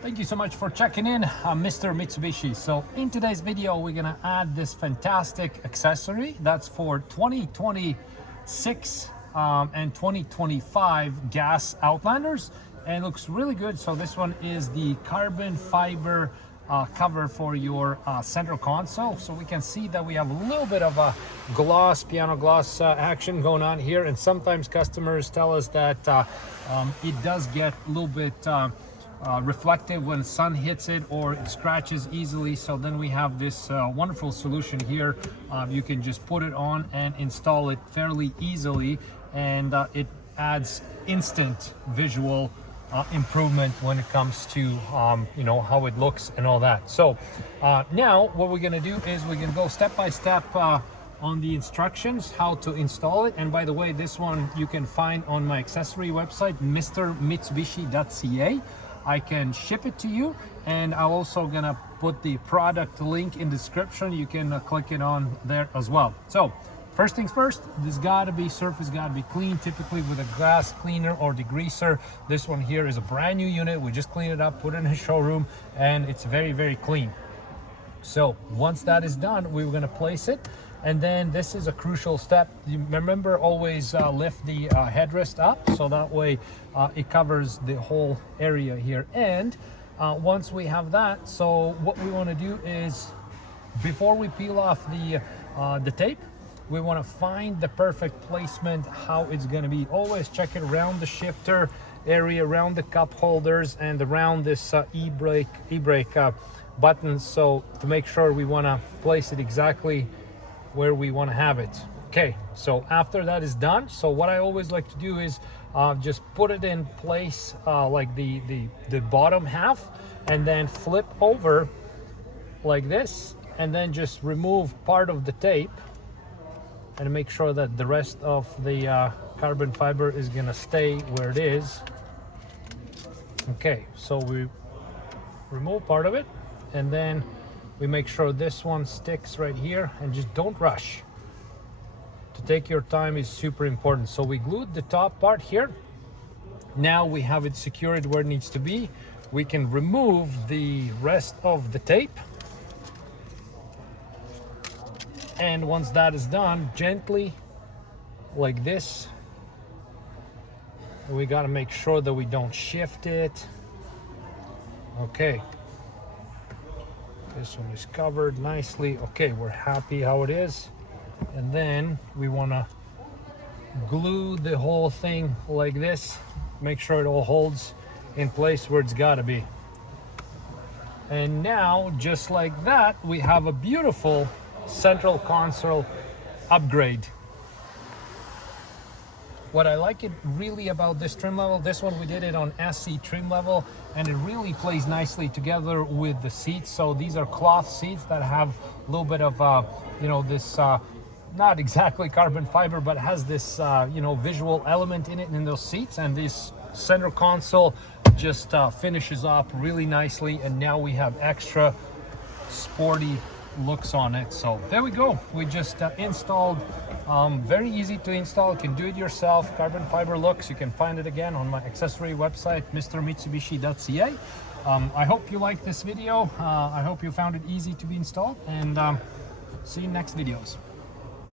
Thank you so much for checking in. I'm Mr. Mitsubishi. So in today's video, we're gonna add this fantastic accessory that's for 2026 and 2025 gas Outlanders, and it looks really good. So this one is the carbon fiber cover for your central console. So we can see that we have a little bit of a gloss, piano gloss action going on here. And sometimes customers tell us that it does get a little bit reflective when sun hits it, or it scratches easily. So then we have this wonderful solution here. You can just put it on and install it fairly easily, and it adds instant visual improvement when it comes to you know, how it looks and all that. So now what we're gonna do is we're gonna go step by step on the instructions how to install it. And by the way, this one you can find on my accessory website, mrmitsubishi.ca. I can ship it to you, and I'm also gonna put the product link in the description. You can click it on there as well. So first things first, this surface gotta be clean, typically with a grass cleaner or degreaser. This one here is a brand new unit. We just cleaned it up, put it in the showroom, and it's very, very clean. So once that is done, we're gonna place it. And then this is a crucial step. You remember, always lift the headrest up, so that way it covers the whole area here. And once we have that, so what we want to do is, before we peel off the tape, we want to find the perfect placement, how it's going to be. Always check it around the shifter area, around the cup holders, and around this e-brake buttons, so to make sure we want to place it exactly where we want to have it. Okay, so after that is done, so what I always like to do is just put it in place, like the bottom half, and then flip over like this, and then just remove part of the tape and make sure that the rest of the carbon fiber is gonna stay where it is. Okay, so we remove part of it, and then we make sure this one sticks right here, and just don't rush. To take your time is super important. So we glued the top part here. Now we have it secured where it needs to be. We can remove the rest of the tape. And once that is done, gently, like this, we gotta make sure that we don't shift it. Okay. This one is covered nicely. Okay, we're happy how it is. And then we want to glue the whole thing like this. Make sure it all holds in place where it's got to be. And now, just like that, we have a beautiful central console upgrade. What I like it really about this trim level, this one we did it on SC trim level, and it really plays nicely together with the seats. So these are cloth seats that have a little bit of you know, this not exactly carbon fiber, but has this you know, visual element in it, in those seats. And this center console just finishes up really nicely, and now we have extra sporty looks on it. So there we go. We just installed, very easy to install. You can do it yourself. Carbon fiber looks. You can find it again on my accessory website, mrmitsubishi.ca. I hope you liked this video. I hope you found it easy to be installed, and see you in next videos.